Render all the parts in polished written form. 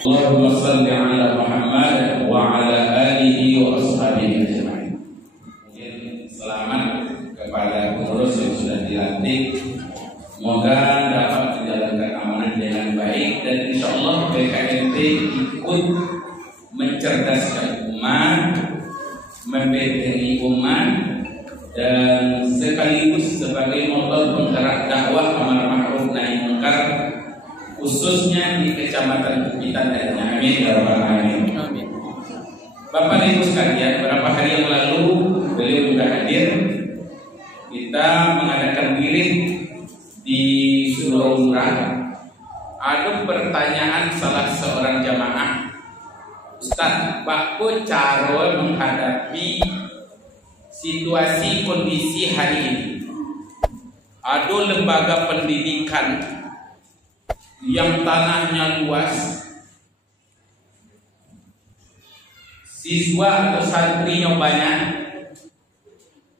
Allahumma salli ala Muhammad wa ala alihi wa ashabihi ajma'in. Mungkin selamat kepada pengurus yang sudah dilantik. Semoga dapat menjalankan amanah dengan baik dan insyaallah BKNT ikut mencerdaskan umat, membentengi umat, dan sekaligus sebagai motor penggerak dakwah amar ma'ruf nahi munkar, khususnya di Kecamatan Bukitan dan Amin ya rabbal alamin. Amin. Bapak Ibu sekalian, beberapa hari yang lalu beliau juga hadir. Kita mengadakan wirid di Surau Murah. Ada pertanyaan salah seorang jamaah, Ustaz, Pak cara menghadapi situasi kondisi hari ini? Ada lembaga pendidikan yang tanahnya luas, siswa atau santrinya banyak,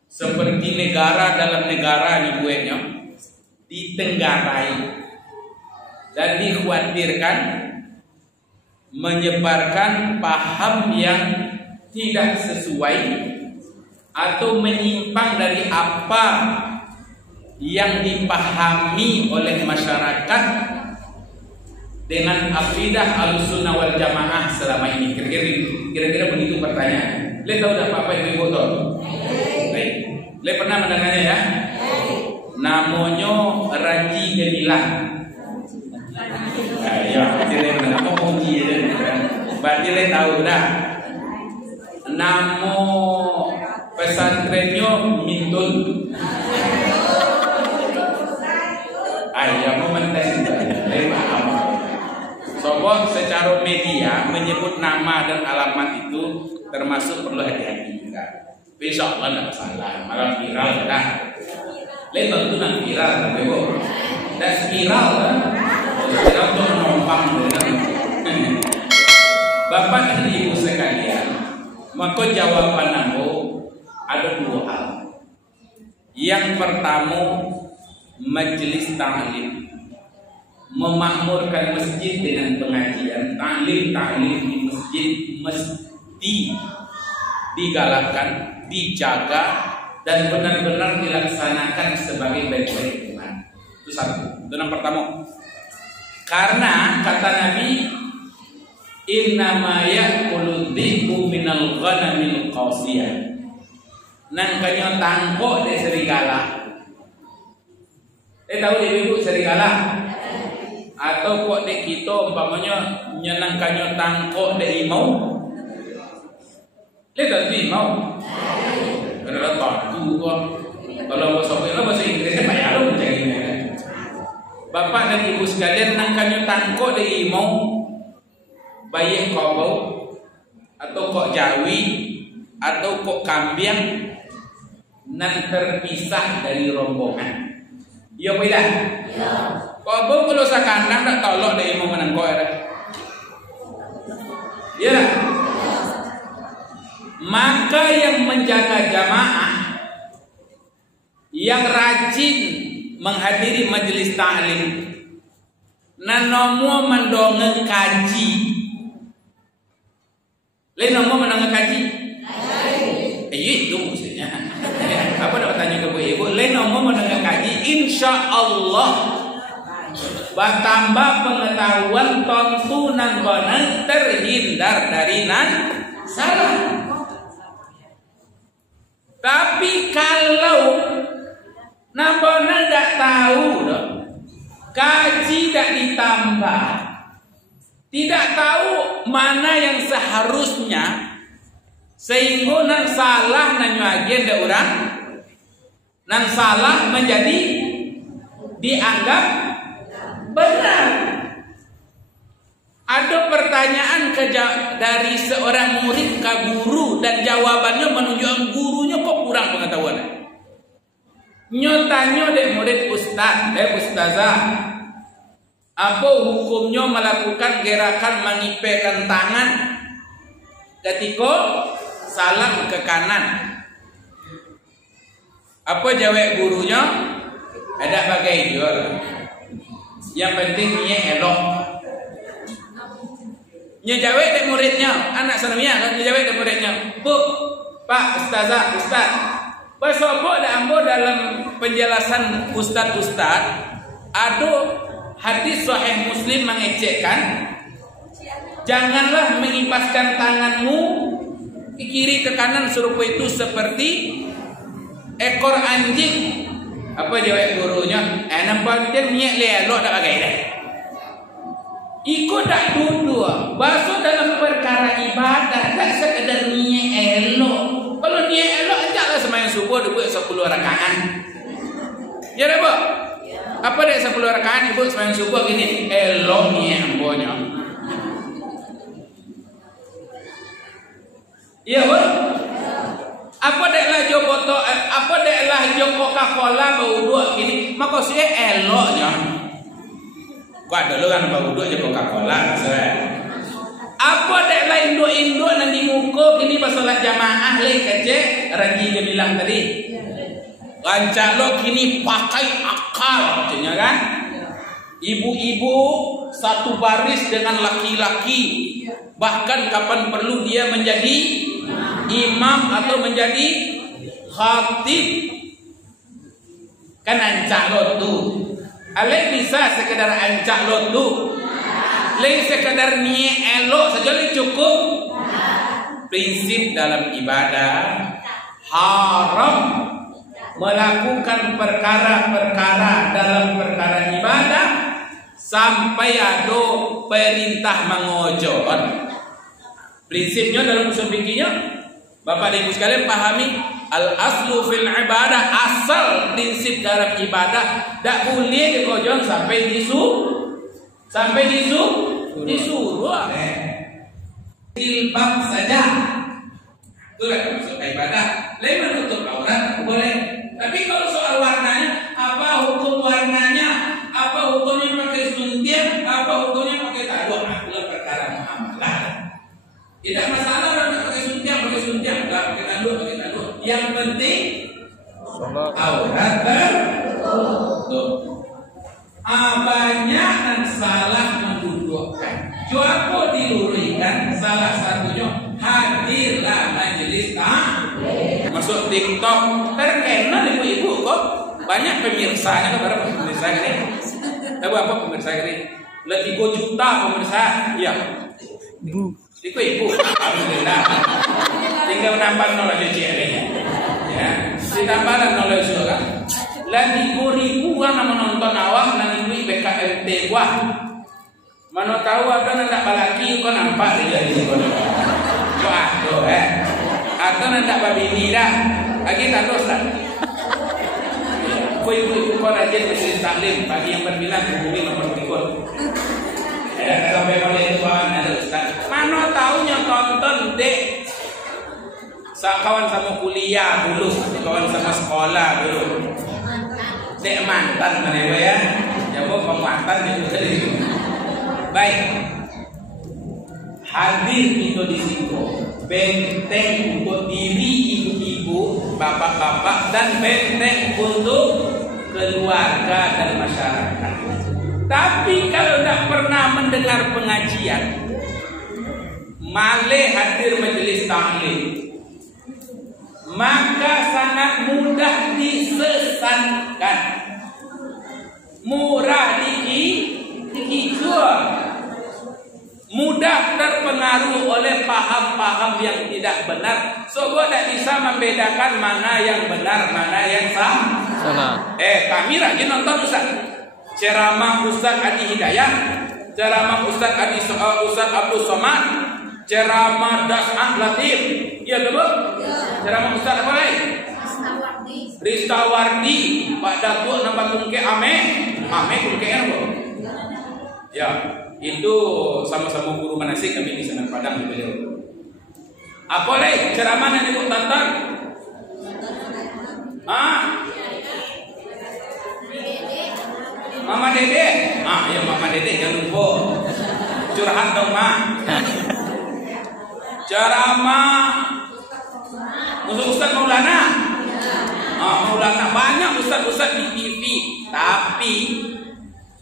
seperti negara dalam negara di buahnya, ditenggarai, dan dikhawatirkan menyebarkan paham yang tidak sesuai atau menyimpang dari apa yang dipahami oleh masyarakat dengan akidah Ahlussunnah wal Jamaah selama ini. Kira-kira begitu pertanyaan. Le tahu tak apa yang dibutuh? Baik. Le pernah mendengarnya ya? Namanya Raji Gemilang. Ya, berarti le pernah menguji ya. Berarti le tahu dah. Nama pesantrennya Mintun. Ayah mau mentes itu. Le paham. Sobat secara media menyebut nama dan alamat itu termasuk perlu hati-hati juga. Insya Allah tidak salah, malah viral dah. Lepas itu nak viral, tapi dan viral kan? Viral itu menumpang dengan. Bapak dan Ibu sekalian, maka jawaban aku ada dua hal. Yang pertama, majelis ta'lim memakmurkan masjid dengan pengajian. Ta'lim di masjid mesti digalakkan, dijaga, dan benar-benar dilaksanakan sebagai baik-baik iman. Itu satu. Itu yang pertama. Karena kata Nabi, innama ya'kulu dhi'bu minal ghanamil qasiyah. Nang kanyo tangkok de serigala. Tahu ibu serigala? Atau kok dek kita umpamanya nyenangkannya tangkok dari imau, lihat dari imau, karena tahu kok kalau bahasa Inggrisnya banyak loh macamnya. Bapak dan Ibu sekalian, nangkannya tangkok dari imau, bayi kobau, atau kok jawi, atau kok kambing, nan terpisah dari rombongan. Iya beda. Kau kalau sakandang tak tolok dari mau menang kau ada. Iya lah. Maka yang menjaga jamaah, yang rajin menghadiri majelis ta'lim, nanomu mendongeng kaji. Lenomu mendongeng kaji. Itu maksudnya. Apa nak tanya ke Bu Ibu? Lenomu mendongeng kaji, insya Allah bertambah pengetahuan, tontunan konan terhindar dari salah. Tapi kalau nambona tidak tahu, kaji tidak ditambah, tidak tahu mana yang seharusnya, sehingga nan salah nan nyuagen ada orang, nan salah menjadi dianggap benar. Ada pertanyaan dari seorang murid ke guru dan jawabannya menunjukkan gurunya kok kurang pengetahuannya. Nyotanya dek murid ustazah, apa hukumnya melakukan gerakan mengipekan tangan ketika salam ke kanan? Apa jawab gurunya? Ada bagai jual. Yang penting dia elok. Nyejawab dek muridnya, anak sanawiyah kan nyejawab dek muridnya. Bu, Pak, Ustazah, Ustaz. Basobo dak ambo dalam penjelasan ustaz-ustaz ada hadis sahih Muslim mengecekkan janganlah mengipaskan tanganmu ke kiri ke kanan serupa itu seperti ekor anjing. Apa jawab gurunya? Nampak dia niat lelok tak pakai dah. Ikut tak duduk. Basuh dalam perkara ibadah tak sekedar niat elok. Kalau niat elok ajaklah sembahyang subuh dia buat 10 rakaat. Ya dah, Bu? Apa dia 10 rakaat ibu sembahyang subuh gini? Elok niat ambonya. Iya, Bu? Apa deklah jo botol, apa deklah jo Coca-Cola bau dua gini, maka sih eloknya. Kau dulu kan bau dua jo Coca-Cola, apa deklah induk-induk nanti muka gini pas salat jamaah le kece, Raji dia bilang tadi. Rancalo kini pakai akal, maksudnya kan? Ibu-ibu satu baris dengan laki-laki, bahkan kapan perlu dia menjadi imam atau menjadi khatib. Kan ancak lo tu. Alek bisa sekedar ancak lo tu. Lain sekedar niat elok saja le cukup. Prinsip dalam ibadah haram melakukan perkara-perkara dalam perkara ibadah sampai ada perintah mengojot. Prinsipnya dalam usul fikihnya, Bapak dan Ibu sekalian pahami, al-aslu fil ibadah, asal prinsip dalam ibadah tak boleh dikojong sampai disuruh. Jilbab saja. Itulah maksud ibadah. Lain menutup aurat boleh. Tapi kalau soal warnanya, apa hukum warnanya? Apa hukumnya pakai suntian? Apa hukumnya pakai taduk? Itulah perkara muamalah. Tidak masalah orang pakai suntian, enggak pakai tanduk. Yang penting aurat tertutup. Banyak dan salah mendudukkan. Coba diluruskan salah satunya hadirlah majelis masuk TikTok terkenal ibu-ibu kok banyak pemirsanya kan berapa pemirsa ini? Tahu apa pemirsa ini? Lebih 3 juta pemirsa. Iya. Ibu, alhamdulillah. Tinggal nambah nol aja ceweknya. Ya, ditambah nol aja kan. Lagi 3.000 orang menonton awak nang ini BKMT wah. Mana tahu ada nak balaki kau nampak dia di sini. Kau aduh atau nak babini dah. Lagi tak dosa. Kau ibu kau rajin bersihin taklim bagi yang berbilang hubungi nomor telepon. Sampai pada itu ada ustaz. Mana tahunya tonton dek. Kawan sama kuliah dulu, kawan sama sekolah dulu. Dek mantan mana ya? Ya bu pemantan itu tadi. Baik. Hadir itu di situ. Benteng untuk diri ibu-ibu, bapak-bapak dan benteng untuk keluarga dan masyarakat. Tapi kalau tidak pernah mendengar pengajian, malih hadir majelis taklim, maka sangat mudah disesatkan, murah dikicur, mudah terpengaruh oleh paham-paham yang tidak benar. Sebab tidak bisa membedakan mana yang benar, mana yang salah. Kami rajin nonton Ustaz. Ceramah Ustaz Adi Hidayah, ceramah Ustaz Abdul Somad, ceramah Das'ah Latif. Iya betul? Ceramah Ustaz apa lagi? Rista Wardi, Pak Datuk nampak kungke ame kungke apa? Ya, itu sama-sama guru manasik kami di Semen Padang di beliau. Apa lagi ceramah yang ikut tonton? Mama Dede, ya Mama Dede jangan lupa curhat dong Ma. Ceramah Ustaz Maulana, Maulana banyak Ustaz di TV, tapi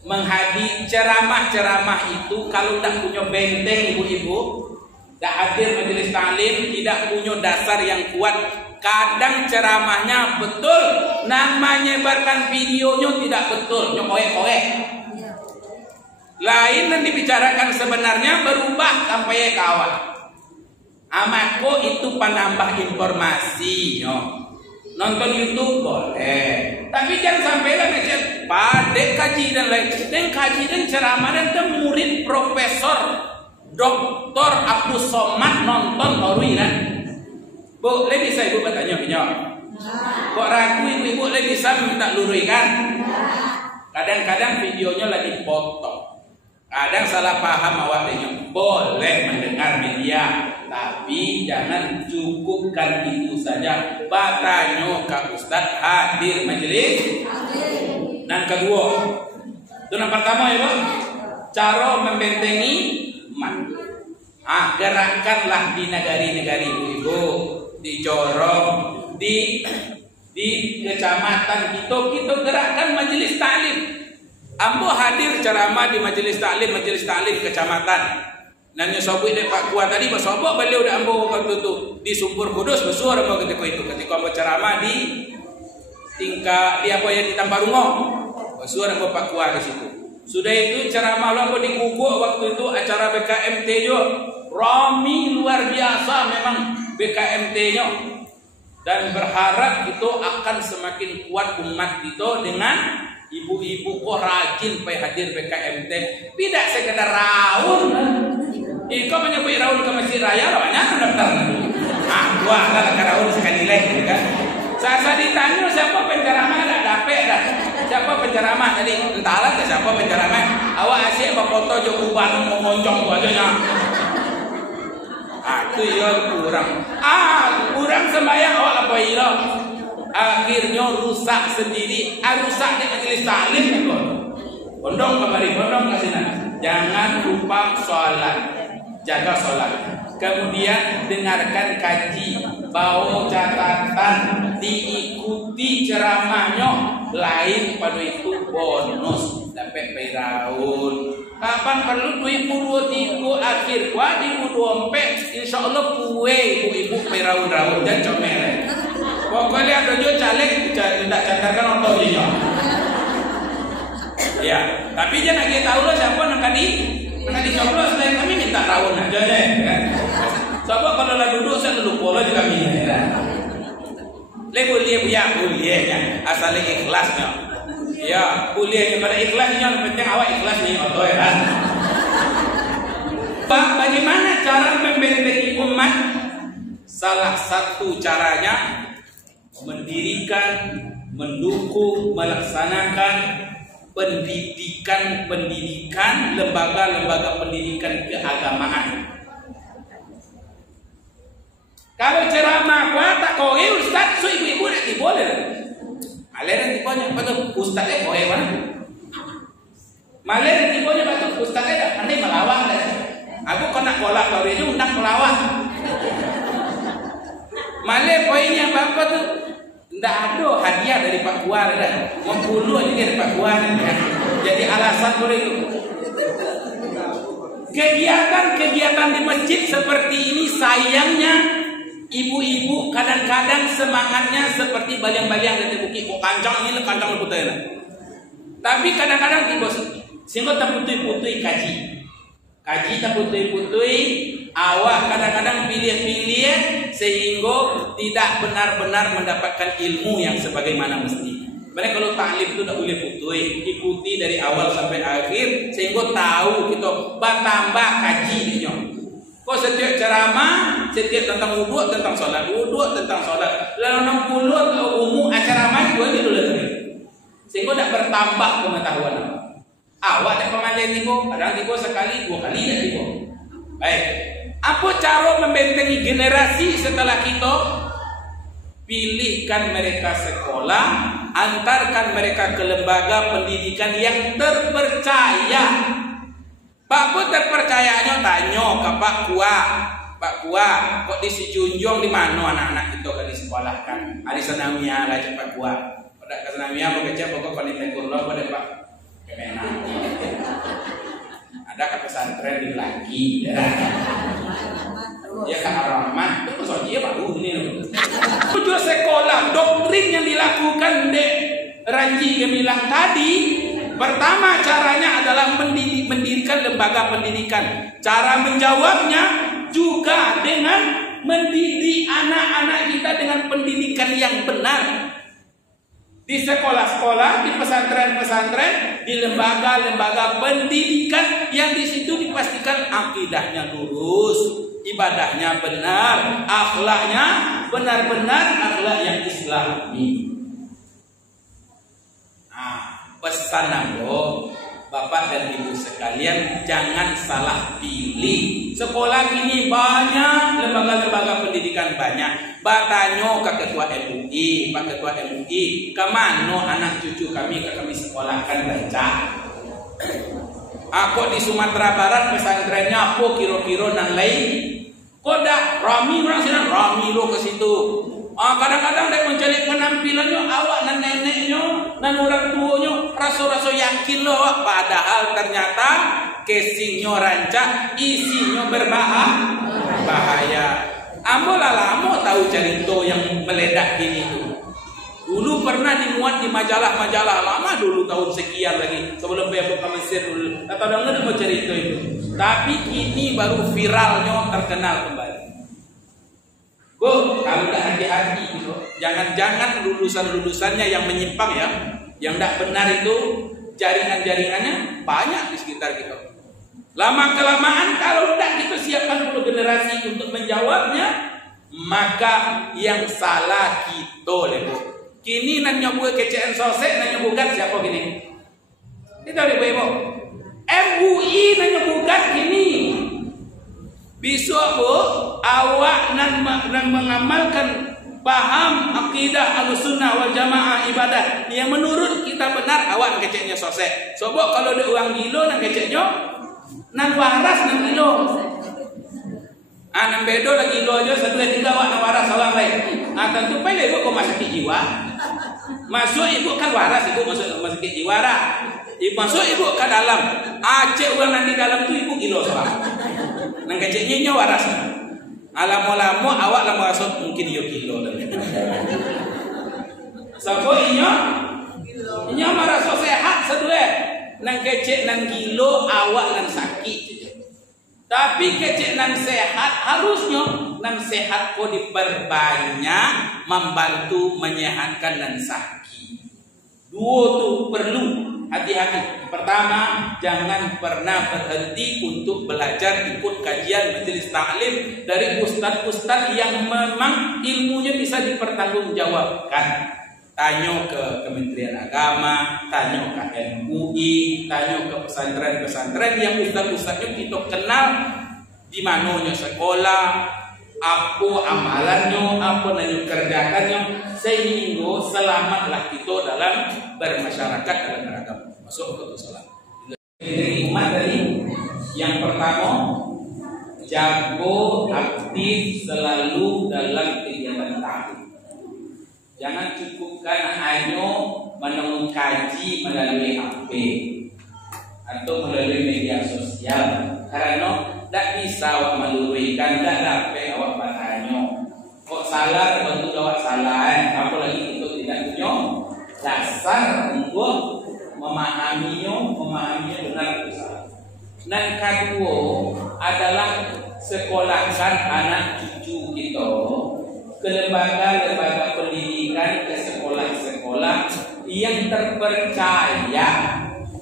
menghadiri ceramah-ceramah itu kalau tidak punya benteng ibu-ibu, tidak hadir majelis taklim, tidak punya dasar yang kuat, kadang ceramahnya betul, namanya menyebarkan videonya tidak betul, nyokoek-koek. Lain yang dibicarakan sebenarnya berubah sampai kawan. Amako itu penambah informasi, nonton YouTube boleh, tapi jangan sampai lah macam pada kaji dan lain. Dan kaji dan ceramah dan murid Profesor Dr. Abdul Somad nonton Orwiran. Boleh bisa ibu bertanya punya? Kok ragu ibu boleh bisa minta luruskan? Kadang-kadang videonya lagi potong. Kadang salah paham awaknya. Boleh mendengar media, tapi jangan cukupkan itu saja. Bertanya ke Ustaz hadir majelis. Dan kedua, itu yang pertama ya Pak, cara membentengi iman. Gerakkanlah di negari-negari ibu-ibu, di Jorong, di kecamatan kita gerakkan majelis taklim. Ambo hadir ceramah di majelis taklim kecamatan. Nanya sobui dek Pak Kuat tadi bersobok beliau dah ambo waktu itu di Sumpur Kudus bersuara ambo ketika ambo ceramah di tingkat di apa yang di Tamparungo. Bersuara ambo Pak Kuat di situ. Sudah itu ceramah ambo di Guguk waktu itu acara BKMT juga. Rami luar biasa memang BKMT-nya. Dan berharap itu akan semakin kuat umat kita dengan ibu-ibu kok rajin pai hadir BKMT, tidak sekedar raun. Iko menyebut raun ke Masjid Raya banyak daftar. Wah kalau ke raun sekali lagi kan. Saya ditanya siapa penceramah tak dapat dah. Siapa penceramah tadi? Entahlah siapa penceramah. Awak asyik berfoto jo kuban mengoncong tu aja nya. Itu ya kurang. Kurang sembahyang awak apa ilo? Akhirnya rusak sendiri, rusak di majelis taklim itu. Bondong kemari, bondong ke sini. Jangan lupa sholat, jaga sholat. Kemudian dengarkan kaji, bawa catatan, diikuti ceramahnya. Lain pada itu bonus, dapat peraun. Kapan perlu 2023 akhir, 2024, insya Allah kue ibu-ibu peraun-raun dan comel. Pokoknya ada juga caleg tidak catatkan otonya. Ya, tapi jangan kita tahu lah siapa nak dicoblos. Selain kami minta rawon aja deh. Kan? Sebab kalau lah duduk saya lupa lah juga minta. Boleh boleh asal ikhlasnya. Ya, boleh pada ikhlasnya penting awak ikhlas nih otoy ya. Pak, bagaimana cara membentengi umat? Salah satu caranya mendirikan, mendukung, melaksanakan pendidikan, lembaga-lembaga pendidikan keagamaan. Kalau ceramah kuat tak kau ustaz, so ibu-ibu nanti boleh. Malah nanti banyak betul ustaznya kau mana? Malah nanti banyak betul ustaznya nanti melawat. Aku kena kolak kau dia undang melawat. Malah poinnya apa tuh? Tidak ada hadiah dari Pak Kuar dah. Mau puluh aja dari Pak Kuar. Jadi alasan boleh itu. Kegiatan di masjid seperti ini sayangnya ibu-ibu kadang-kadang semangatnya seperti baliang-baliang dari bukit. Kok kancang ini kancang putih. Tapi kadang-kadang tiba sehingga tak putih-putih kaji tak putih-putih. Awak kadang-kadang pilih-pilih sehingga tidak benar-benar mendapatkan ilmu yang sebagaimana mesti. Mereka kalau taklim itu tak boleh putih, ikuti dari awal sampai akhir sehingga tahu kita bertambah kaji dia. Kau setiap ceramah, setiap tentang wudhu, tentang solat, lalu 60 umum acara main dua di dulu sehingga tak bertambah pengetahuan. Awak tak pemandian tiba, kadang tiba sekali, 2 kali tak tiba. Baik. Apa cara membentengi generasi setelah kita? Pilihkan mereka sekolah, antarkan mereka ke lembaga pendidikan yang terpercaya. Pak Pun terpercayanya tanya ke Pak Kuat, kok di Sijunjung di mana anak-anak kita kan disekolahkan? Ada Sanamia lah Pak Kuat. Pada ke Sanamia pokoknya pokok konektor lah pada Pak. Kemenak. Ada ke pesantren di lagi. Ya Kak Rahman, itu soalnya baru ini loh. Tujuan sekolah, doktrin yang dilakukan di Ranji Gemilang tadi, pertama caranya adalah mendirikan lembaga pendidikan. Cara menjawabnya juga dengan mendidik anak-anak kita dengan pendidikan yang benar. Di sekolah-sekolah, di pesantren-pesantren, di lembaga-lembaga pendidikan yang di situ dipastikan akidahnya lurus, ibadahnya benar, akhlaknya benar-benar akhlak yang Islami. Nah, pesan aku, Bapak dan Ibu sekalian, jangan salah pilih. Sekolah ini banyak, lembaga-lembaga pendidikan banyak. Batanyo ke ketua MUI, Pak Ketua MUI, kemana anak cucu kami sekolahkan baca. Aku di Sumatera Barat pesantrennya apa kira-kira nan lain. Kodak Rami orang sini, Rami lo ke situ. Kadang-kadang dia mencari penampilannya awak dan neneknya dan orang tuanya rasa-rasa yakin loh, padahal ternyata casingnya rancak, isinya berbahaya. Ambo lama tahu cerita yang meledak ini tuh. Dulu pernah dimuat di majalah-majalah lama dulu tahun sekian lagi sebelum PBB ke Mesir dulu. Atau dengar mau cerita itu. Tapi ini baru viralnya terkenal kembali. Bu, kalau tidak hati-hati gitu, jangan-jangan lulusan-lulusannya yang menyimpang ya, yang tidak benar itu jaringan-jaringannya banyak di sekitar kita. Lama-kelamaan kalau tidak kita siapkan dulu generasi untuk menjawabnya, maka yang salah kita lebu. Kini nanya buat kecen sosek nanya bukan siapa gini? Kita lebu ibu. MUI nanya bukan gini. Besok bu, awak nan mengamalkan paham akidah Ahlussunnah wal Jamaah ibadah yang menurut kita benar, awak keceknya sosek. Sobok kalau ada uang gilo nan keceknya nan waras nan gilo. Nan bedo lagi gilo aja 1 2 3 awak nan waras orang lain. Tentu payah ibu kau masuk jiwa. Masuk ibu kan waras, ibu masuk jiwa dah. Masuk ibu ke dalam. Aceh uang nan di dalam tu ibu gilo soal. Nang keceknya waras. Alamo-lamo awak lama masuk mungkin yo kilo. Sabo inya marasa sehat sedue. Nang kecek nang kilo awak nang sakit. Tapi kecek nang sehat harusnya nang sehat kok diperbanyak membantu menyehatkan nang sakit. Dua tu perlu hati-hati. Pertama, jangan pernah berhenti untuk belajar ikut kajian majelis taklim dari ustadz-ustadz yang memang ilmunya bisa dipertanggungjawabkan. Tanya ke Kementerian Agama, tanya ke MUI, tanya ke pesantren-pesantren yang ustadz-ustadznya kita kenal di mananya sekolah, apa amalannya, apa yang kerjakannya, sehingga selamatlah kita dalam bermasyarakat dalam beragama. Masuk ke salat. Dari umat tadi, yang pertama, jago aktif selalu dalam kegiatan taklim. Jangan cukupkan hanya menemukan kaji melalui HP atau melalui media sosial, karena tidak bisa awak meluruskan, tidak dapat awak bertanya. Kok salah tentu awak salah, apalagi itu tidak punya dasar untuk memahaminya benar atau salah. Dan kedua adalah sekolahkan anak cucu kita ke lembaga-lembaga pendidikan, ke sekolah-sekolah yang terpercaya.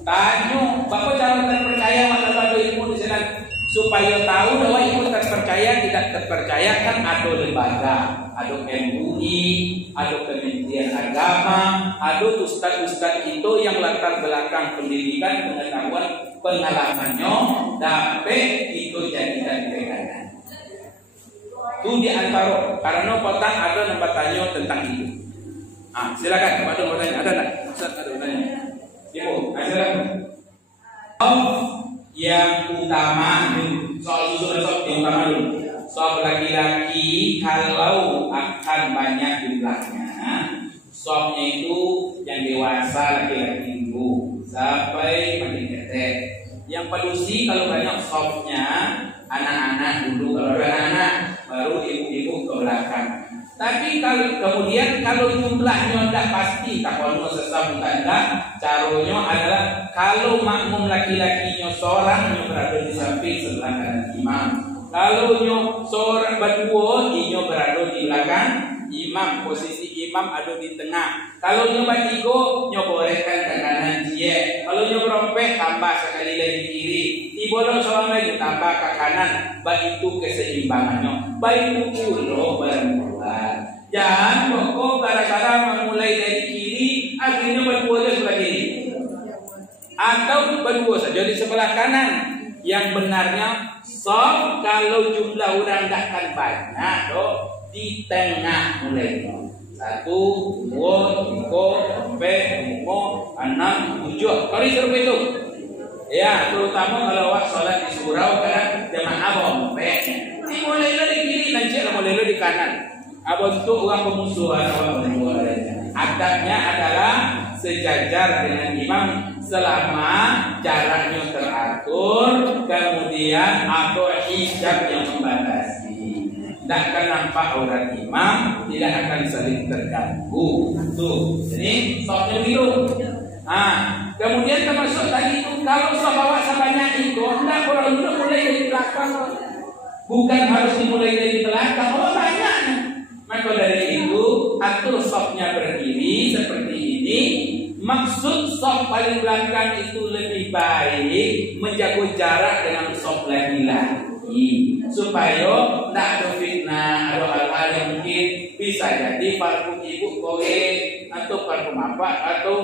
Tanya, bapak cara terpercaya lembaga ilmu di sana supaya tahu bahwa ilmu terpercaya tidak terpercaya kan ada lembaga, ada MUI, ada Kementerian Agama, ada ustadz-ustadz itu yang latar belakang pendidikan, pengetahuan, pengalamannya dapat itu jadikan pegangan. Itu di antara, karena potang ada yang bertanya tentang itu. Silakan kepada yang bertanya, ada tak? Ustaz ada bertanya. Ibu, silakan. Yang utama, soal susu yang utama dulu. Soal laki-laki kalau akan banyak jumlahnya, soalnya itu yang dewasa laki-laki dulu. sampai makin ketek. Yang pelusi kalau banyak softnya anak-anak dulu, kalau anak-anak baru ibu-ibu ke belakang. Tapi kalau kemudian kalau jumlahnya tidak pasti, takon sesam tanda, caranya adalah kalau makmum laki-lakinya seorang yang berada di samping sebelah kanan imam. Kalau nyo seorang berdua, nyo berada di belakang imam, posisi imam ada di tengah. Kalau nyo bertiga, nyo bolehkan ke kanan dia. Kalau nyo berompet, tambah sekali lagi kiri. Tibolong seorang lagi tambah ke kanan. Baik itu keseimbangannya. Baik itu pula bermula. Jangan pokok gara-gara memulai dari kiri, akhirnya berdua sebelah kiri. Atau berdua saja di sebelah kanan. Yang benarnya soft kalau jumlah orang tak akan banyak di tengah mulai 1, 2, 3, 4, 5, 6, 7. Kali serupa itu. Ya, terutama kalau awak sholat di surau kan jamaah bompek. Dimulai dari kiri nanti mulai di kanan. Abang itu orang pemusuhan awak berdua. Adabnya adalah sejajar dengan imam selama jaraknya teratur, kemudian atau hijab yang membatasi. Tidak akan nampak aurat imam, tidak akan saling terganggu. Tuh, jadi softnya biru. Kemudian termasuk tadi itu kalau bawa sebanyak itu, tidak orang dulu mulai dari belakang. Bukan harus dimulai dari belakang, banyak. Maka dari itu atur softnya berdiri seperti ini. Maksud soft paling belakang itu lebih baik menjaga jarak dengan soft laki-laki supaya tidak ada fitnah, ada hal-hal yang mungkin bisa jadi parfum ibu kowe atau parfum apa, atau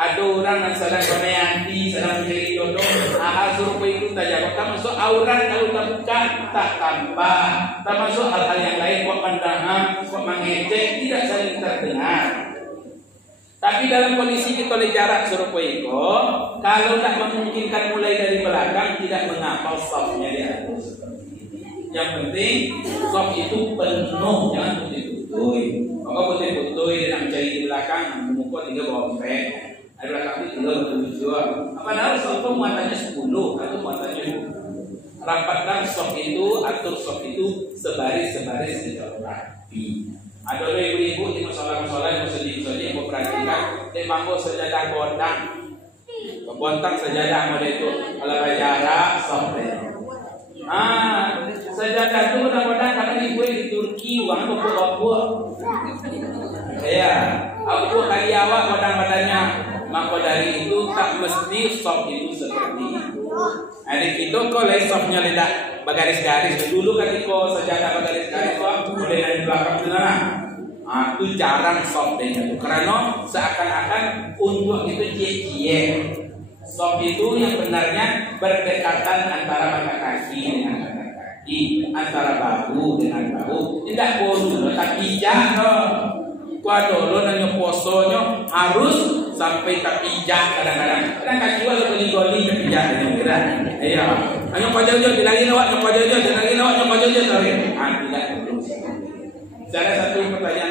ada orang yang sedang koneanti, sedang menjadi jodoh, hal serupa itu tak jaga. Termasuk aurat kalau terbuka tak tambah, termasuk hal-hal yang lain kok mendahan, kok mengejek, tidak saling terdengar. Tapi dalam kondisi kita oleh jarak serupa itu, kalau tak memungkinkan mulai dari belakang, tidak mengapa softnya diatur seperti ini. Yang penting soft itu penuh, jangan putih-putih. Maka putih-putih dengan mencari di belakang, muka 3 bompek, di belakang itu 3 apa namanya soft muatannya 10 atau muatannya 20. Rapatkan soft itu, atur soft itu sebaris-sebaris secara rapi. Ada ibu-ibu di masalah-masalah yang sedih-sedih yang memperhatikan dia mampu sejadah bontang sejadah model itu kalau jarak sampai sejadah itu mudah-mudahan karena ibu di Turki uang bapak-bapak ya aku kali awak badan-badannya. Maka dari itu tak mesti soft itu seperti itu. Ada kita kalau softnya tidak bergaris-garis dulu ketika sejadah bergaris-garis boleh dari belakang sana. Itu jarang soft itu karena seakan-akan untuk itu cie-cie. Soft itu yang benarnya berdekatan antara mata kaki dengan mata kaki, antara bahu dengan bahu. Tidak boleh tapi jangan. Kuadolo nanya posonya harus sampai tak pijak kadang-kadang. Kadang kaki gua goli-goli tak pijak dengan kira. Iya. Hanya pajau-jauh dilagi lawak, pajau-jauh dilagi lawak, pajau-jauh tarik. Tidak perlu. Ada satu pertanyaan